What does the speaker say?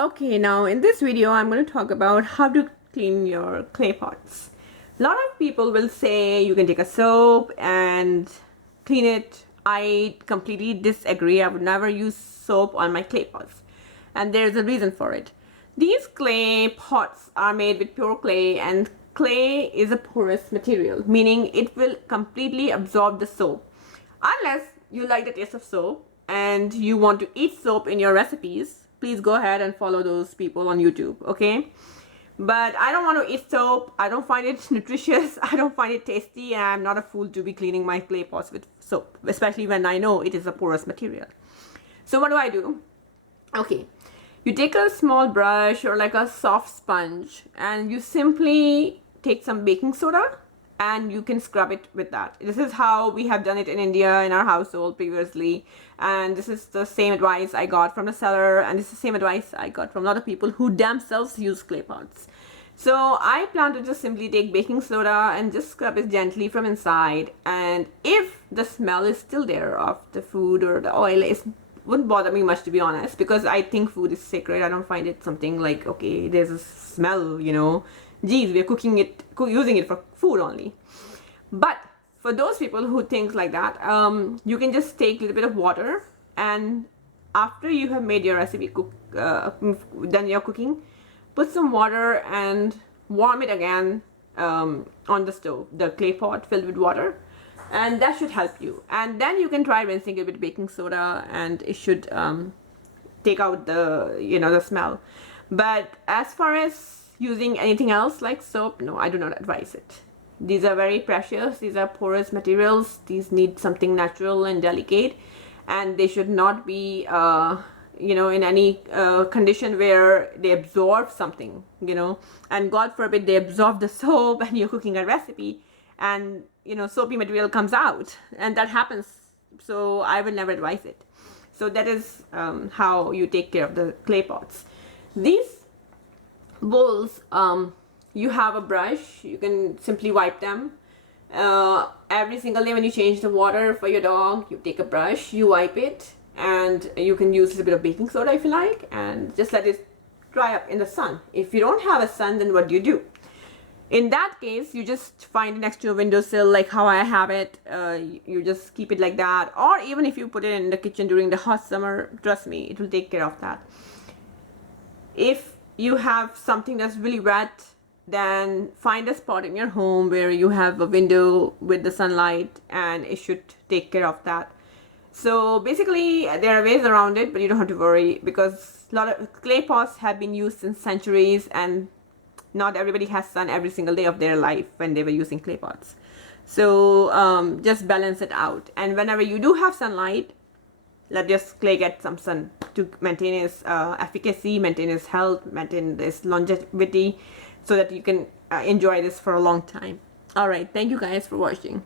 Okay, now in this video, I'm going to talk about how to clean your clay pots. A lot of people will say you can take a soap and clean it. I completely disagree. I would never use soap on my clay pots. And there's a reason for it. These clay pots are made with pure clay, and clay is a porous material, meaning it will completely absorb the soap. Unless you like the taste of soap and you want to eat soap in your recipes, please go ahead and follow those people on YouTube, okay? But I don't want to eat soap. I don't find it nutritious. I don't find it tasty, and I'm not a fool to be cleaning my clay pots with soap, especially when I know it is a porous material. So what do? Okay, you take a small brush or like a soft sponge, and you simply take some baking soda and you can scrub it with that. This is how we have done it in India in our household previously, and this is the same advice I got from the seller, and this is the same advice I got from a lot of people who themselves use clay pots. So I plan to just simply take baking soda and just scrub it gently from inside, and if the smell is still there of the food or the oil, it wouldn't bother me much, to be honest, because I think food is sacred. I don't find it something like, okay, there's a smell, geez, we're using it for food only. But for those people who think like that, you can just take a little bit of water, and after you have made your recipe, done your cooking, put some water and warm it again on the stove, the clay pot filled with water, and that should help you. And then you can try rinsing it with baking soda, and it should take out the smell. But as far as using anything else like soap, no, I do not advise it. These are very precious. These are porous materials. These need something natural and delicate, and they should not be in any condition where they absorb something, and God forbid they absorb the soap and you're cooking a recipe and soapy material comes out, and that happens. So I will never advise it. So that is how you take care of the clay pots. These bowls, you have a brush, you can simply wipe them. Every single day when you change the water for your dog, you take a brush, you wipe it, and you can use a little bit of baking soda if you like, and just let it dry up in the sun. If you don't have a sun, then what do? In that case, you just find it next to a windowsill, like how I have it. You just keep it like that, or even if you put it in the kitchen during the hot summer, trust me, it will take care of that. If you have something that's really wet, then find a spot in your home where you have a window with the sunlight, and it should take care of that. So basically there are ways around it, but you don't have to worry, because a lot of clay pots have been used in centuries, and not everybody has sun every single day of their life when they were using clay pots. So just balance it out, and whenever you do have sunlight, let your clay get some sun to maintain its efficacy, maintain its health, maintain its longevity, so that you can enjoy this for a long time. All right, thank you guys for watching.